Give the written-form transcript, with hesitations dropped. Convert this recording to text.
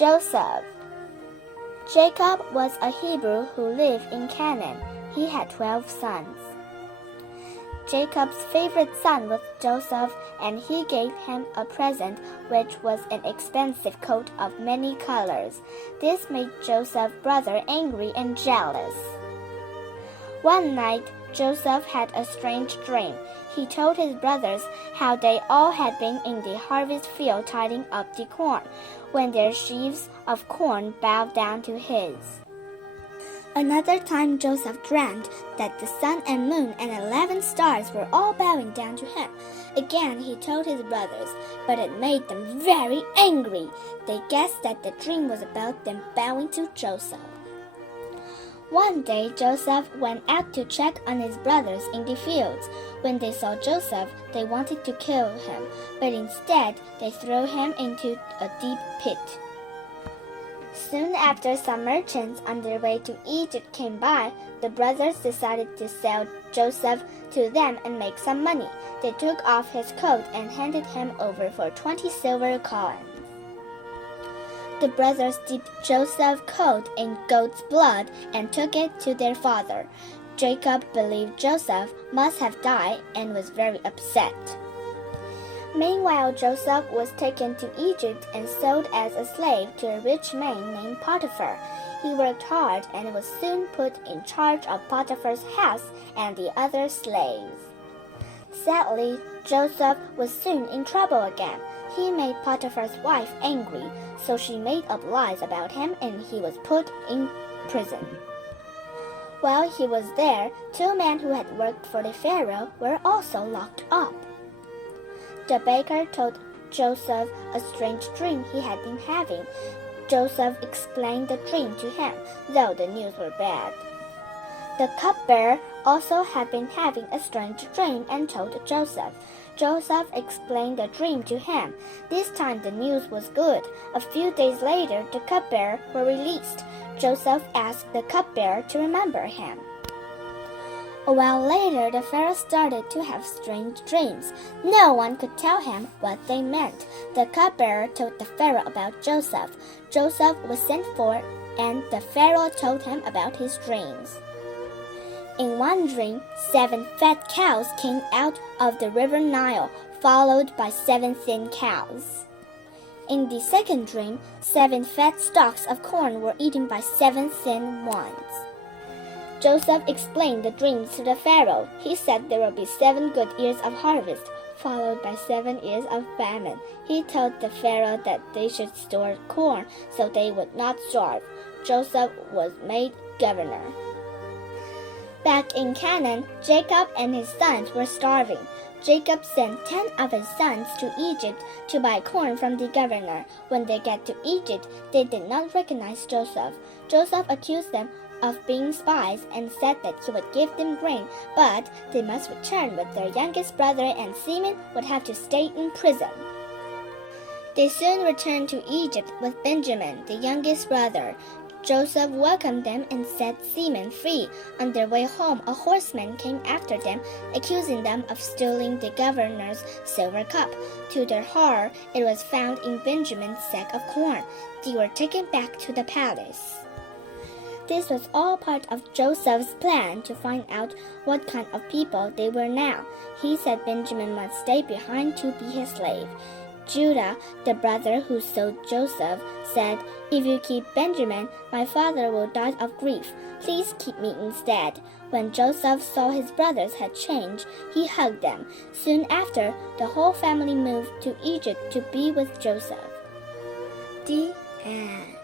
Joseph. Jacob was a Hebrew who lived in Canaan. He had 12 sons. Jacob's favorite son was Joseph, and he gave him a present, which was an expensive coat of many colors. This made Joseph's brother angry and jealous. One night, Joseph had a strange dream. He told his brothers how they all had been in the harvest field tidying up the corn, when their sheaves of corn bowed down to his. Another time Joseph dreamed that the sun and moon and 11 stars were all bowing down to him. Again he told his brothers, but it made them very angry. They guessed that the dream was about them bowing to Joseph. One day Joseph went out to check on his brothers in the fields. When they saw Joseph, they wanted to kill him, but instead they threw him into a deep pit. Soon after, some merchants on their way to Egypt came by. The brothers decided to sell Joseph to them and make some money. They took off his coat and handed him over for 20 silver coins. The brothers dipped Joseph's coat in goat's blood and took it to their father. Jacob believed Joseph must have died and was very upset. Meanwhile, Joseph was taken to Egypt and sold as a slave to a rich man named Potiphar. He worked hard and was soon put in charge of Potiphar's house and the other slaves. Sadly, Joseph was soon in trouble again. He made Potiphar's wife angry, so she made up lies about him and he was put in prison. While he was there, 2 men who had worked for the Pharaoh were also locked up. The baker told Joseph a strange dream he had been having. Joseph explained the dream to him, though the news were bad. The cupbearer also had been having a strange dream and told Joseph. Joseph explained the dream to him. This time the news was good. A few days later, the cupbearer were released. Joseph asked the cupbearer to remember him. A while later, the Pharaoh started to have strange dreams. No one could tell him what they meant. The cupbearer told the Pharaoh about Joseph. Joseph was sent for, and the Pharaoh told him about his dreams. In one dream, 7 fat cows came out of the river Nile, followed by 7 thin cows. In the second dream, 7 fat stalks of corn were eaten by 7 thin ones. Joseph explained the dreams to the Pharaoh. He said there will be 7 good years of harvest, followed by 7 years of famine. He told the Pharaoh that they should store corn so they would not starve. Joseph was made governor. Back in Canaan, Jacob and his sons were starving. Jacob sent 10 of his sons to Egypt to buy corn from the governor. When they got to Egypt, they did not recognize Joseph. Joseph accused them of being spies and said that he would give them grain, but they must return with their youngest brother, and Simeon would have to stay in prison. They soon returned to Egypt with Benjamin, the youngest brother. Joseph welcomed them and set Simeon free. On their way home, a horseman came after them, accusing them of stealing the governor's silver cup. To their horror, it was found in Benjamin's sack of corn. They were taken back to the palace. This was all part of Joseph's plan to find out what kind of people they were now. He said Benjamin must stay behind to be his slave. Judah, the brother who sold Joseph, said, "If you keep Benjamin, my father will die of grief. Please keep me instead." When Joseph saw his brothers had changed, he hugged them. Soon after, the whole family moved to Egypt to be with Joseph. The end.